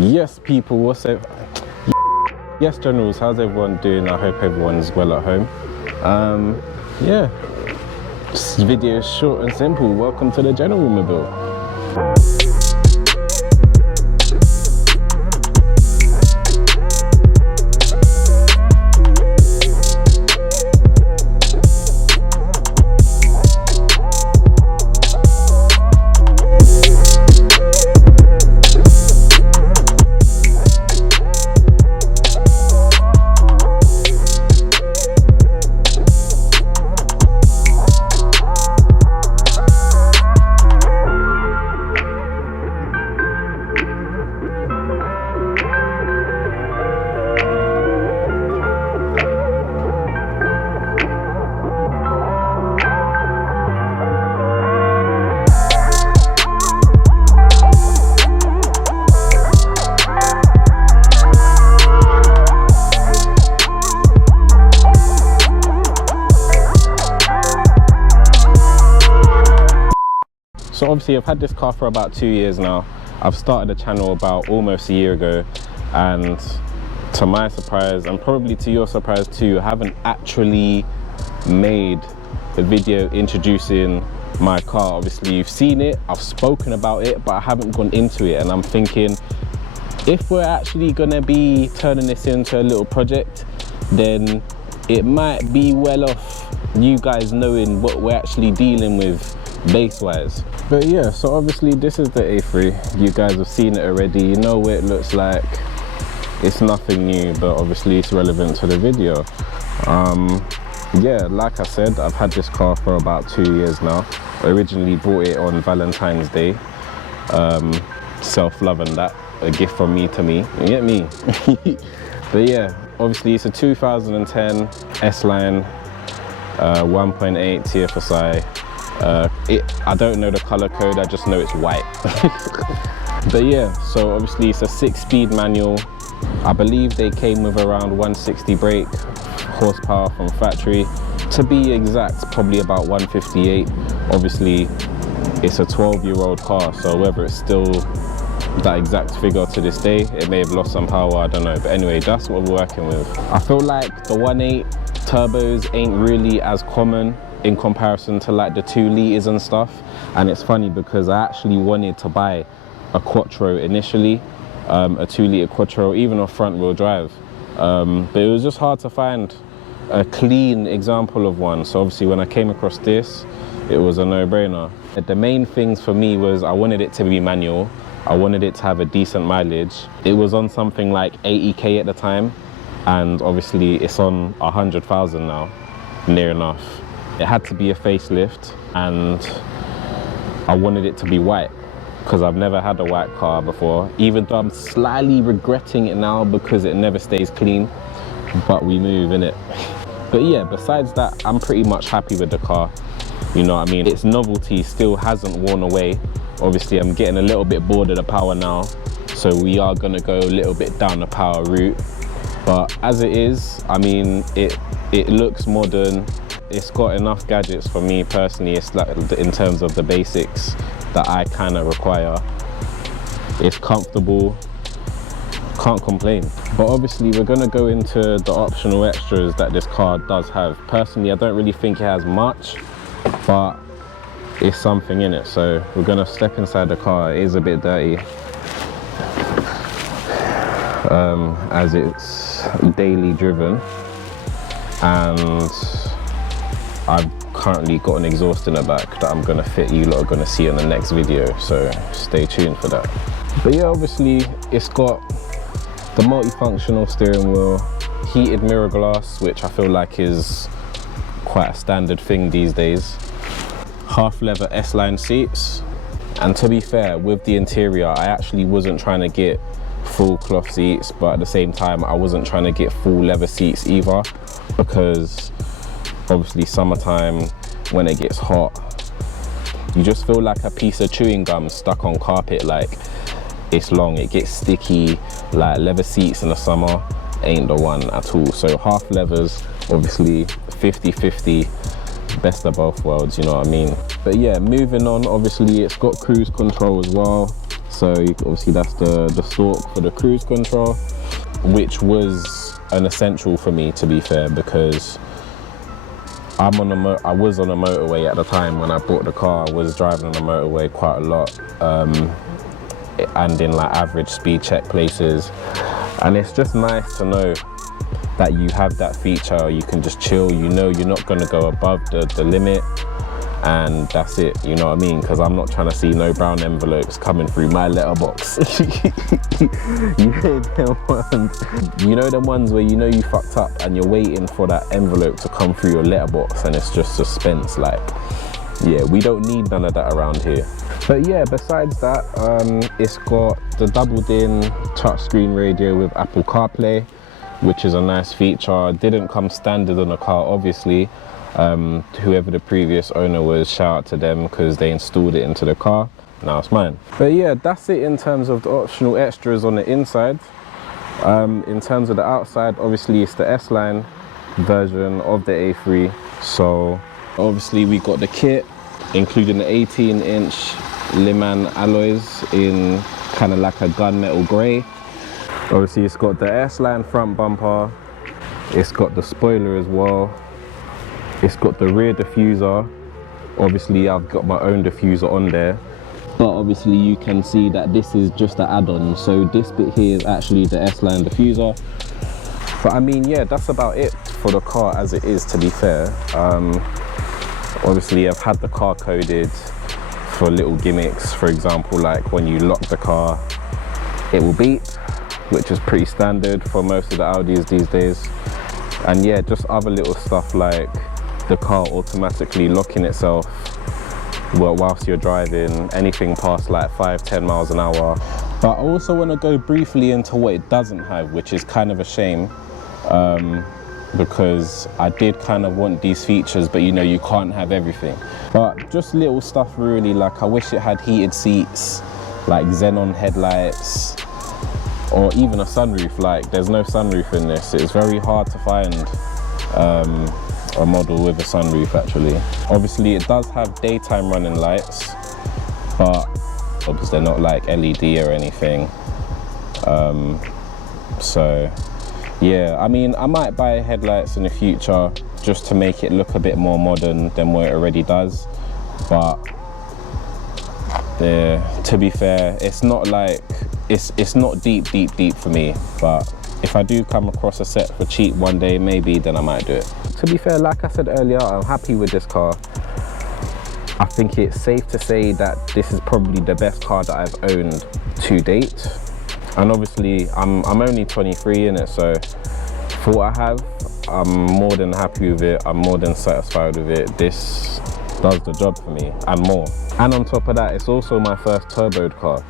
Yes, people, what's up? Yes, generals, how's everyone doing? I hope everyone's well at home. Yeah, this video is short and simple. Welcome to the General Mobile. So obviously I've had this car for about 2 years now. I've started the channel about almost a year ago, and to my surprise, and probably to your surprise too, I haven't actually made a video introducing my car. Obviously you've seen it, I've spoken about it, but I haven't gone into it, and I'm thinking if we're actually gonna be turning this into a little project, then it might be well off you guys knowing what we're actually dealing with base wise. But yeah, so obviously this is the A3. You guys have seen it already, you know what it looks like. It's nothing new, but obviously it's relevant to the video. Yeah, like I said, I've had this car for about 2 years now. I originally bought it on Valentine's Day. Self-love and that, a gift from me to me, you get me? But yeah, obviously it's a 2010 S-Line 1.8 TFSI. I don't know the color code, I just know it's white. But yeah, so obviously it's a 6-speed manual. I believe they came with around 160 brake horsepower from factory. To be exact, probably about 158. Obviously it's a 12-year-old car, so whether it's still that exact figure to this day, it may have lost some power, I don't know. But anyway, that's what we're working with. I feel like the 1.8 turbos ain't really as common in comparison to like the 2 litres and stuff. And it's funny because I actually wanted to buy a Quattro initially, a 2-litre Quattro, even a front wheel drive, but it was just hard to find a clean example of one. So obviously when I came across this, it was a no-brainer. The main things for me was I wanted it to be manual, I wanted it to have a decent mileage. It was on something like 80k at the time, and obviously it's on 100,000 now, near enough. It had to be a facelift, and I wanted it to be white because I've never had a white car before, even though I'm slightly regretting it now because it never stays clean, but we move in it. But yeah, besides that, I'm pretty much happy with the car. You know what I mean? Its novelty still hasn't worn away. Obviously I'm getting a little bit bored of the power now, so we are gonna go a little bit down the power route. But as it is, I mean, it looks modern. It's got enough gadgets for me personally. It's like in terms of the basics that I kind of require. It's comfortable, can't complain. But obviously we're gonna go into the optional extras that this car does have. Personally, I don't really think it has much, but it's something in it. So we're gonna step inside the car. It is a bit dirty, as it's daily driven, and I've currently got an exhaust in the back that I'm gonna fit. You lot are gonna see in the next video, so stay tuned for that. But yeah, obviously it's got the multifunctional steering wheel, heated mirror glass, which I feel like is quite a standard thing these days. Half leather S-Line seats, and to be fair, with the interior, I actually wasn't trying to get full cloth seats, but at the same time I wasn't trying to get full leather seats either, because obviously summertime, when it gets hot, you just feel like a piece of chewing gum stuck on carpet. Like, it's long, it gets sticky. Like, leather seats in the summer ain't the one at all. So half leathers, obviously 50-50, best of both worlds, you know what I mean? But yeah, moving on, obviously it's got cruise control as well, So obviously that's the stalk for the cruise control, which was an essential for me, to be fair, because I was on a motorway at the time when I bought the car. I was driving on the motorway quite a lot, and in like average speed check places. And it's just nice to know that you have that feature. You can just chill, you know you're not going to go above the limit, and that's it, you know what I mean? Because I'm not trying to see no brown envelopes coming through my letterbox. You know them ones where you know you fucked up and you're waiting for that envelope to come through your letterbox, and it's just suspense. Like, yeah, we don't need none of that around here. But yeah, besides that, it's got the double-din touchscreen radio with Apple CarPlay, which is a nice feature. Didn't come standard on the car, obviously. Whoever the previous owner was, shout out to them, because they installed it into the car. Now it's mine. But yeah, that's it in terms of the optional extras on the inside. In terms of the outside, obviously it's the S-Line version of the A3. So obviously we got the kit, including the 18-inch Le Mans alloys in kind of like a gunmetal grey. Obviously it's got the S-Line front bumper, it's got the spoiler as well, it's got the rear diffuser. Obviously I've got my own diffuser on there, but obviously you can see that this is just an add-on. So this bit here is actually the S-Line diffuser. But I mean, yeah, that's about it for the car as it is, to be fair. Obviously I've had the car coded for little gimmicks. For example, like when you lock the car, it will beep, which is pretty standard for most of the Audis these days. And yeah, just other little stuff like the car automatically locking itself whilst you're driving, anything past like 5-10 miles an hour. But I also want to go briefly into what it doesn't have, which is kind of a shame, because I did kind of want these features, but you know, you can't have everything. But just little stuff really, like I wish it had heated seats, like xenon headlights, or even a sunroof. Like there's no sunroof in this. It's very hard to find a model with a sunroof actually. Obviously it does have daytime running lights, but obviously they're not like LED or anything. So yeah, I mean, I might buy headlights in the future just to make it look a bit more modern than what it already does. But to be fair, it's not like, it's not deep for me. But if I do come across a set for cheap one day, maybe, then I might do it. To be fair, like I said earlier, I'm happy with this car. I think it's safe to say that this is probably the best car that I've owned to date. And obviously, I'm only 23 in it, so for what I have, I'm more than happy with it. I'm more than satisfied with it. This does the job for me and more. And on top of that, it's also my first turboed car.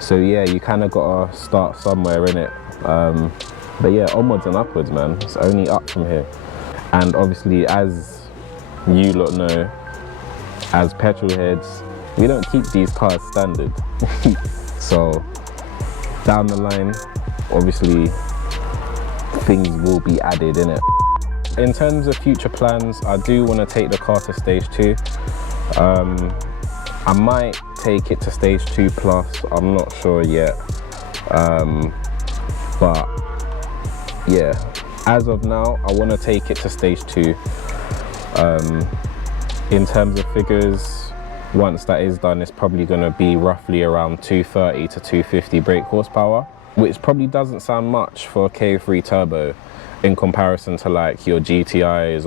So yeah, you kind of gotta start somewhere in it. But yeah, onwards and upwards, man. It's only up from here. And obviously, as you lot know, as petrol heads, we don't keep these cars standard. So down the line, obviously, things will be added in it. In terms of future plans, I do want to take the car to stage 2. I might take it to stage 2 plus, I'm not sure yet. But yeah, as of now, I want to take it to stage 2. In terms of figures, once that is done, it's probably going to be roughly around 230 to 250 brake horsepower, which probably doesn't sound much for a K3 turbo in comparison to like your GTIs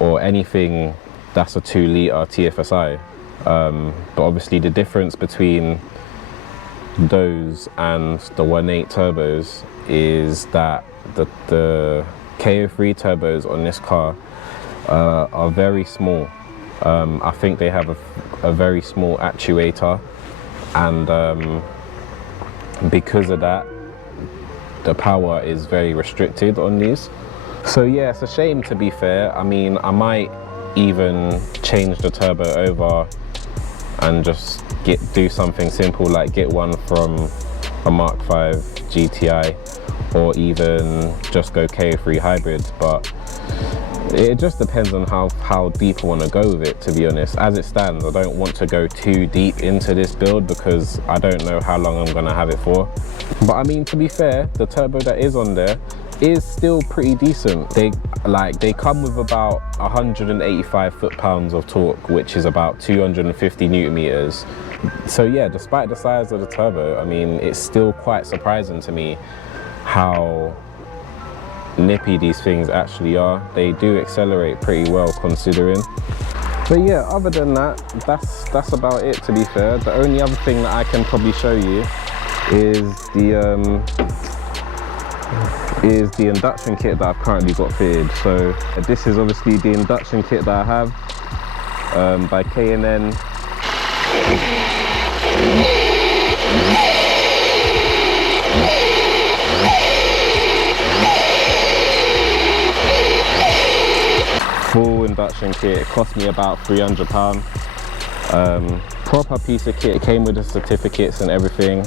or anything that's a 2-litre TFSI. But obviously the difference between those and the 1.8 turbos is that the K3 turbos on this car are very small. I think they have a very small actuator, and because of that, the power is very restricted on these. So yeah, it's a shame, to be fair. I mean, I might even change the turbo over and just do something simple, like get one from a Mark V GTI, or even just go K3 hybrid. But It just depends on how deep I want to go with it, to be honest. As it stands, I don't want to go too deep into this build because I don't know how long I'm going to have it for. But I mean, to be fair, the turbo that is on there is still pretty decent. They come with about 185 foot-pounds of torque, which is about 250 newton meters. So yeah, despite the size of the turbo, I mean, it's still quite surprising to me how nippy these things actually are. They do accelerate pretty well considering. But yeah, other than that, that's about it, to be fair. The only other thing that I can probably show you is the induction kit that I've currently got fitted. So this is obviously the induction kit that I have by K&N. Full induction kit. It cost me about £300. Proper piece of kit. It came with the certificates and everything.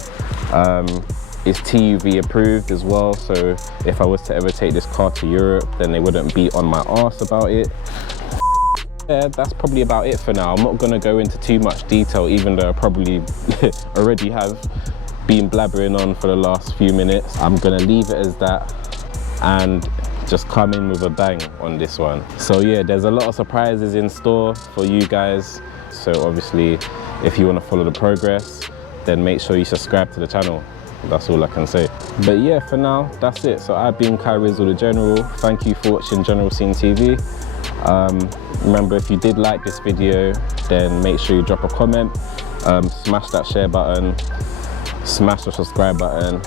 It's TUV approved as well, so if I was to ever take this car to Europe, then they wouldn't be on my arse about it. Yeah, that's probably about it for now. I'm not going to go into too much detail, even though I probably already have been blabbering on for the last few minutes. I'm going to leave it as that and just come in with a bang on this one. So yeah, there's a lot of surprises in store for you guys. So obviously, if you want to follow the progress, then make sure you subscribe to the channel. That's all I can say. But yeah, for now, that's it. So I've been Kai Rizzle the General. Thank you for watching General Scene TV. Remember, if you did like this video, then make sure you drop a comment, smash that share button, smash the subscribe button,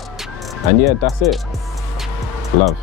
and yeah, that's it. Love.